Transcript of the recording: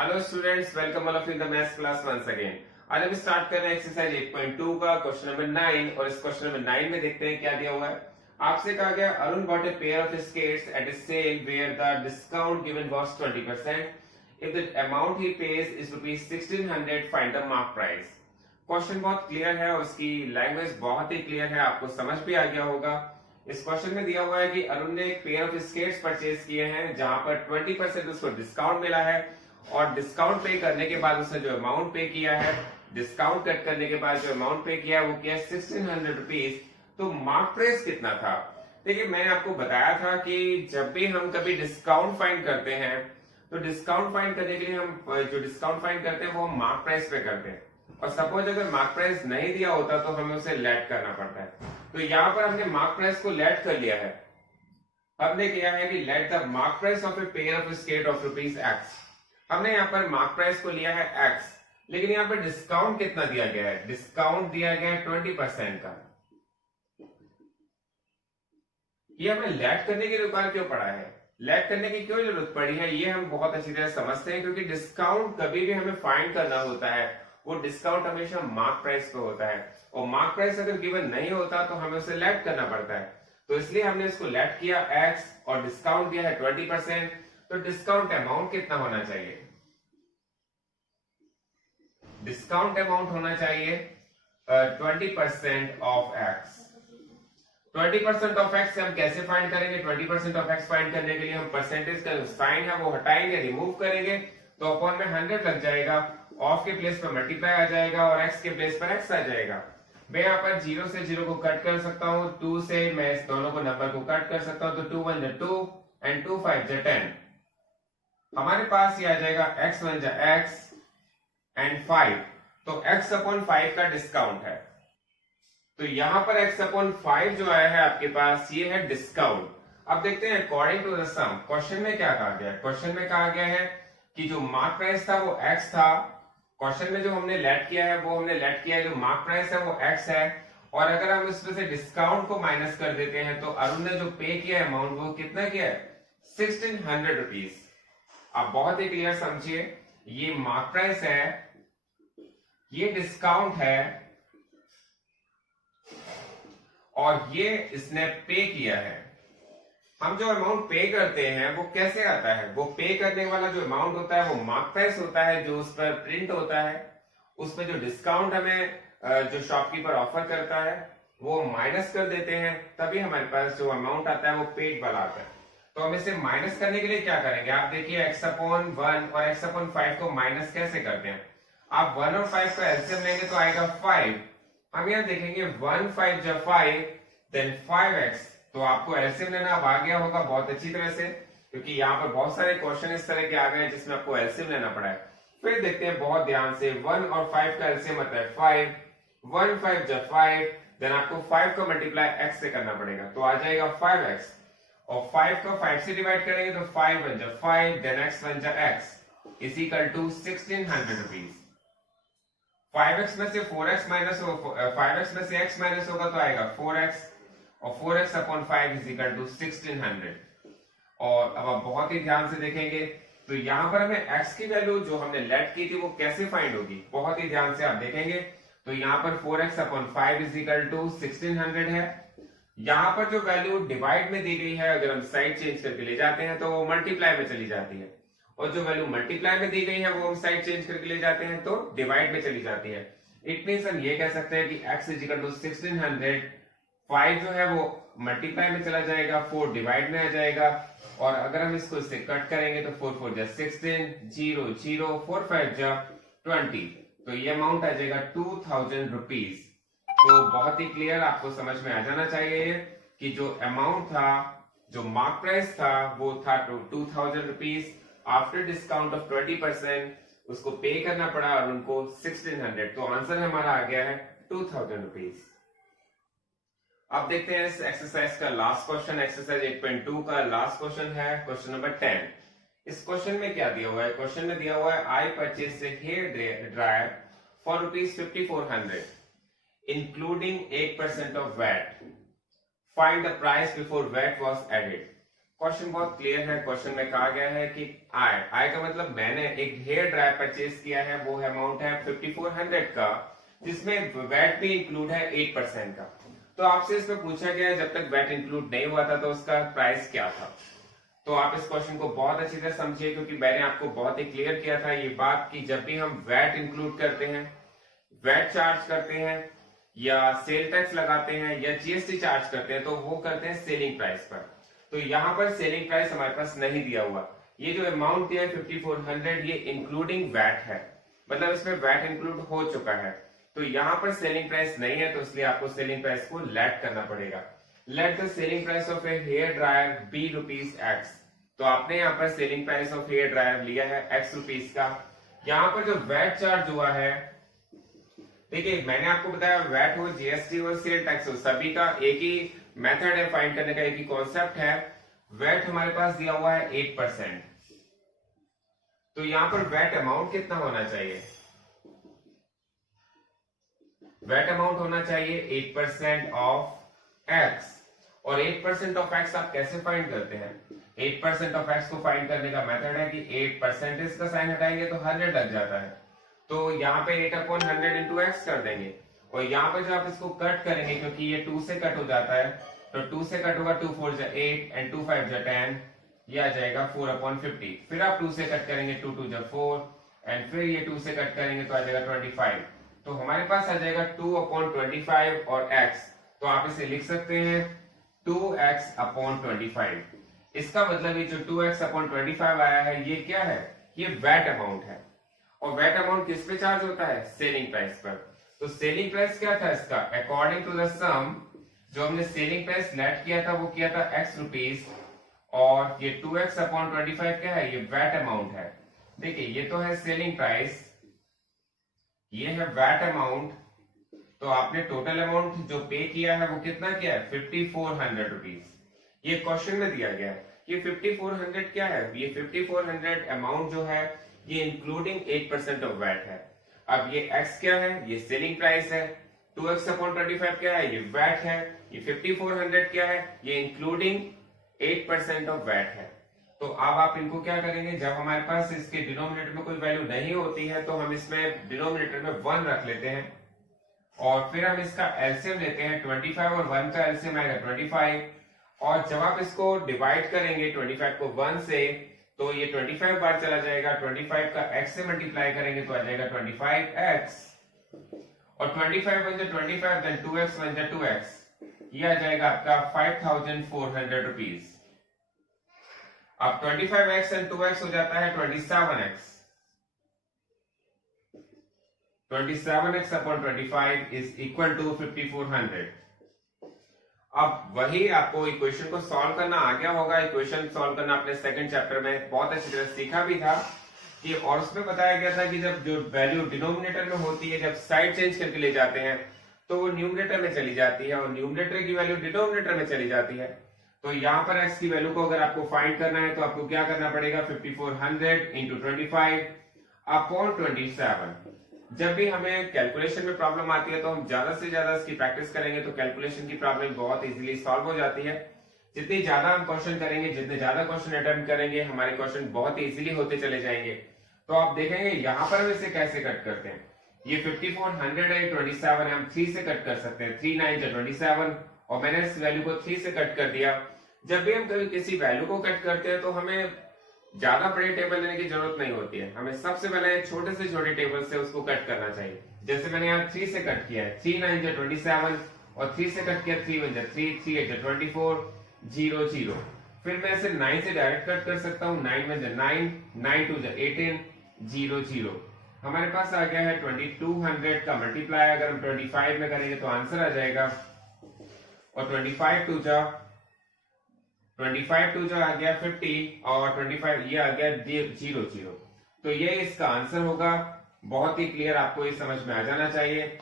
Hello students, welcome all of in the maths class once again. आज हम start कर रहे हैं एक्सरसाइज 8.2 का क्वेश्चन नंबर 9 और इस क्वेश्चन नंबर 9 में देखते हैं क्या दिया हुआ है। आपसे कहा गया Arun bought a pair of skates at a sale where the discount given was 20%। If the amount he pays is ₹1600, find the mark price. Question बहुत क्लियर है और उसकी लैंग्वेज बहुत ही क्लियर है, आपको समझ भी आ गया होगा। इस क्वेश्चन में दिया हुआ है कि अरुण ने एक पेयर ऑफ स्केट्स परचेज किए हैं जहां पर 20% उसको डिस्काउंट मिला है और डिस्काउंट पे करने के बाद उसने जो अमाउंट पे किया है, डिस्काउंट कट करने के बाद जो अमाउंट पे किया है वो किया 1600 रुपीज। तो मार्क प्राइस कितना था? देखिए, मैंने आपको बताया था कि जब भी हम कभी डिस्काउंट फाइंड करते हैं तो डिस्काउंट फाइंड करने के लिए हम जो डिस्काउंट फाइंड करते हैं वो हम मार्क प्राइस पे करते हैं। और सपोज अगर मार्क प्राइस नहीं दिया होता तो हमें उसे लेट करना पड़ता है। तो यहाँ पर हमने मार्क प्राइस को लेट कर लिया है। हमने किया है कि let the mark price of a pair of skate of ₹X। हमने यहाँ पर मार्क प्राइस को लिया है X, लेकिन यहाँ पर डिस्काउंट कितना दिया गया है? डिस्काउंट दिया गया है 20% का। ये हमें लेट करने की रिक्वायर क्यों पड़ा है, लेट करने की क्यों जरूरत पड़ी है, ये हम बहुत अच्छी तरह समझते हैं। क्योंकि डिस्काउंट कभी भी हमें फाइंड करना होता है, वो डिस्काउंट हमेशा मार्क प्राइस पे होता है और मार्क प्राइस अगर गिवन नहीं होता तो हमें उसे लेट करना पड़ता है। तो इसलिए हमने इसको लेट किया X और डिस्काउंट दिया है 20%। तो डिस्काउंट अमाउंट कितना होना चाहिए? डिस्काउंट अमाउंट होना चाहिए 20% ऑफ X। 20% ऑफ X से हम कैसे फाइंड करेंगे? 20% ऑफ X फाइंड करने के लिए हम परसेंटेज का जो साइन है वो हटाएंगे, रिमूव करेंगे, तो अपॉन में 100 लग जाएगा, ऑफ के प्लेस पर मल्टीप्लाई आ जाएगा और X के प्लेस पर X आ जाएगा। मैं यहाँ पर 0 से 0 को कट कर सकता हूँ, 2 से मैं इस दोनों को नंबर को कट कर सकता हूँ, तो 2 1 2 एंड 2 5 10। हमारे पास ये आ जाएगा X 1 X एंड 5। तो X अपॉन 5 का डिस्काउंट है। तो यहां पर X अपॉन 5 जो आया है आपके पास, ये है डिस्काउंट। अब देखते हैं according to the sum question में क्या कहा गया है। क्वेश्चन में कहा गया है कि जो मार्क प्राइस था वो X था। क्वेश्चन में जो हमने लेट किया है वो हमने लेट किया है, जो मार्क प्राइस है वो X है। और अगर हम इसमें से डिस्काउंट को माइनस कर देते हैं तो अरुण ने जो पे किया अमाउंट वो कितना किया है? 1600 रुपीज। अब बहुत ही क्लियर समझिए, ये मार्क प्राइस है, ये डिस्काउंट है और ये इसने पे किया है। हम जो अमाउंट पे करते हैं वो कैसे आता है? वो पे करने वाला जो अमाउंट होता है वो मार्क प्राइस होता है, जो उस पर प्रिंट होता है। उसमें जो डिस्काउंट हमें जो शॉपकीपर ऑफर करता है वो माइनस कर देते हैं, तभी हमारे पास जो अमाउंट आता है वो पेड वाला आता है। तो हम इसे माइनस करने के लिए क्या करेंगे? आप देखिए, X अपॉन 1 और X अपॉन 5 को माइनस कैसे करते हैं? आप 1 और 5 का एलसीएम लेंगे तो आएगा 5। हम यहाँ देखेंगे 1 5 जब 5 देन 5x। तो आपको एलसीएम लेना अब आ गया होगा बहुत अच्छी तरह से, क्योंकि यहाँ पर बहुत सारे क्वेश्चन इस तरह के आ गए हैं जिसमें आपको एलसीएम लेना पड़ा है। फिर देखते हैं बहुत ध्यान से, 1 और 5 का एलसीएम आता है 5। 1 5 जब 5 देन आपको 5 का मल्टीप्लाई x से करना पड़ेगा, तो आ जाएगा 5x। और 5 को 5 से डिवाइड करेंगे तो 5 1 जब 5 देन x 1 जब x is equal to 1600 rupees. 5x में से 4x माइनस हो, 5x में से x माइनस होगा तो आएगा 4x और 4x upon 5 is equal to 1600। और अब आप बहुत ही ध्यान से देखेंगे तो यहाँ पर हमें x की वैल्यू जो हमने लेट की थी वो कैसे फाइंड होगी, बहुत ही ध्यान से आप देखेंगे। तो यहाँ पर 4x upon 5 is equal to 1600 है। यहाँ पर जो वैल्यू डिवाइड में दी गई है, अगर हम साइड चेंज करके ले जाते हैं तो वो मल्टीप्लाई में चली जाती है, और जो वैल्यू मल्टीप्लाई में दी गई है वो हम साइड चेंज करके ले जाते हैं तो डिवाइड में चली जाती है। इट मींस हम ये कह सकते हैं कि x इज इक्वल टू 1600। 5 जो है वो मल्टीप्लाई में चला जाएगा, 4 डिवाइड में आ जाएगा, और अगर हम इसको इससे कट करेंगे तो 4 4 जा 16, 0 0, 4 5 जा 20। तो ये अमाउंट आ जाएगा 2000 रुपीज। तो बहुत ही क्लियर आपको समझ में आ जाना चाहिए कि जो अमाउंट था, जो मार्क प्राइस था वो था 2000 रुपीज। आफ्टर डिस्काउंट ऑफ 20% उसको पे करना पड़ा और उनको 1600। तो आंसर हमारा आ गया है 2000 रुपीज। अब देखते हैं इस एक्सरसाइज का लास्ट क्वेश्चन। एक्सरसाइज 8.2 का लास्ट क्वेश्चन है क्वेश्चन नंबर 10। इस क्वेश्चन में क्या दिया हुआ है? क्वेश्चन में दिया हुआ है I purchase a hair dryer for ₹5400 including 8% of VAT, find the price before VAT was added. Question बहुत क्लियर है। क्वेश्चन में कहा गया है कि आय का मतलब मैंने एक हेयर ड्रायर परचेज किया है, वो अमाउंट है 5400 का, जिसमें वैट भी इंक्लूड है 8% का। तो आपसे इसमें पूछा गया है जब तक वैट इंक्लूड नहीं हुआ था तो उसका प्राइस क्या था। तो आप इस क्वेश्चन को बहुत अच्छी तरह समझिए, क्योंकि मैंने आपको बहुत ही क्लियर किया था ये बात कि जब भी हम वैट इंक्लूड करते हैं, वैट चार्ज करते हैं या सेल टैक्स लगाते हैं या जीएसटी चार्ज करते हैं, तो वो करते हैं सेलिंग प्राइस पर। तो यहाँ पर सेलिंग प्राइस हमारे पास नहीं दिया हुआ। ये जो अमाउंट दिया है 5400, ये इंक्लूडिंग वैट है, मतलब इसमें वैट इंक्लूड हो चुका है। तो यहाँ पर सेलिंग प्राइस नहीं है, तो इसलिए आपको सेलिंग प्राइस को लेट करना पड़ेगा। Let the selling price of a hair dryer be ₹X। तो आपने यहाँ पर selling price of hair dryer लिया है ₹X का। यहाँ पर जो वैट चार्ज हुआ है, देखिए मैंने आपको बताया वैट हो, जीएसटी हो, सेल टैक्स हो, सभी का एक ही मेथड है फाइंड करने का, एक ही कॉन्सेप्ट है। वैट हमारे पास दिया हुआ है 8%। तो यहां पर वैट अमाउंट कितना होना चाहिए? वैट अमाउंट होना चाहिए 8% ऑफ एक्स। और 8% ऑफ एक्स आप कैसे फाइंड करते हैं? 8% ऑफ एक्स को फाइंड करने का मेथड है कि 8% का साइन हटाएंगे तो 100 लग जाता है। तो यहाँ पे 8/100 इंटू एक्स कर देंगे, और यहाँ पे जो आप इसको कट करेंगे, क्योंकि ये 2 से कट हो जाता है, तो 2 से कट होगा 2 4 जा 8 एंड 2 5 जा 10, ये आ जाएगा 4/50। फिर आप 2 से कट करेंगे, 2 2 जा 4 एंड फिर ये 2 से कट करेंगे तो आ जाएगा 25। तो हमारे पास आ जाएगा 2/25 और x। तो आप इसे लिख सकते हैं 2x/25। इसका मतलब ये जो 2x/25 आया है, ये क्या है? ये वैट अमाउंट है। और वैट अमाउंट किस पे चार्ज होता है? सेलिंग प्राइस पर। तो सेलिंग प्राइस क्या था इसका? अकॉर्डिंग टू द सम, जो हमने सेलिंग प्राइस लेट किया था वो किया था ₹X, और ये 2x/25 क्या है? ये वैट अमाउंट है। देखिए ये तो है सेलिंग प्राइस, ये है वैट अमाउंट। तो आपने टोटल अमाउंट जो पे किया है वो कितना किया है? ₹5400। ये क्वेश्चन में दिया गया है। ये 5400 क्या है? ये 5400 अमाउंट जो है ये इंक्लूडिंग 8% ऑफ वैट है। अब ये x क्या है? ये सेलिंग प्राइस है। 2x/25 क्या है? ये वैट है। ये 5400 क्या है? ये इंक्लूडिंग 8% ऑफ वैट है। तो अब आप इनको क्या करेंगे, जब हमारे पास इसके डिनोमिनेटर में कोई वैल्यू नहीं होती है तो हम इसमें डिनोमिनेटर में 1 रख लेते हैं, और फिर हम इसका एलसीएम लेते हैं। 25 और 1 का एलसीएम आएगा 25, और जब आप इसको डिवाइड करेंगे 25 को 1 से, तो ये 25 बार चला जाएगा। 25 का x से मल्टीप्लाई करेंगे तो आ जाएगा 25x, और 25 बन जाए 25, देन 2x बन जाए 2x, ये आ जाएगा आपका ₹5400। अब 25x एंड 2x हो जाता है 27x। 27x/25 is equal to 5400। अब वही आपको इक्वेशन को सॉल्व करना आ गया होगा। इक्वेशन सॉल्व करना आपने सेकंड चैप्टर में बहुत अच्छी तरह सीखा भी था कि, और उसमें बताया गया था कि जब जो वैल्यू डिनोमिनेटर में होती है, जब साइड चेंज करके ले जाते हैं तो वो न्यूमरेटर में चली जाती है, और न्यूमरेटर की वैल्यू डिनोमिनेटर में चली जाती है। तो यहाँ पर x की वैल्यू को अगर आपको फाइंड करना है तो आपको क्या करना पड़ेगा? 5400 इंटू 25/27। जब भी हमें कैलकुलेशन में प्रॉब्लम आती है तो हम ज्यादा से ज्यादा इसकी प्रैक्टिस करेंगे तो कैलकुलेशन की प्रॉब्लम बहुत इजीली सॉल्व हो जाती है। जितनी ज्यादा हम क्वेश्चन करेंगे, जितने ज्यादा क्वेश्चन अटेम्प्ट करेंगे, हमारे क्वेश्चन बहुत इजीली होते चले जाएंगे। तो आप देखेंगे यहाँ पर हम इसे कैसे कट करते हैं। ये 5400 है, 27 है, हम 3 से कट कर सकते हैं। 3 9 जा 27, और मैंने इस वैल्यू को 3 से कट कर दिया। जब भी हम कभी किसी वैल्यू को कट करते हैं तो हमें ज्यादा बड़े टेबल लेने की जरूरत नहीं होती है, हमें सबसे पहले छोटे से छोटे टेबल से उसको कट करना चाहिए। जैसे मैंने यहाँ 3 से कट किया है, 3 9 जा 27, और 3 से कट किया 3 1 जा 3, 3 8 जा 24, 0 0। फिर मैं इसे 9 से डायरेक्ट कट कर सकता हूँ। 9 1 जा 9, 9 2 जा 18, 0 0। हमारे पास आ गया है 2200 का मल्टीप्लाई। अगर हम 25 में करेंगे तो आंसर आ जाएगा, और 25 2 जा आ गया 50, और 25 ये आ गया 0 0। तो ये इसका आंसर होगा। बहुत ही क्लियर, आपको ये समझ में आ जाना चाहिए।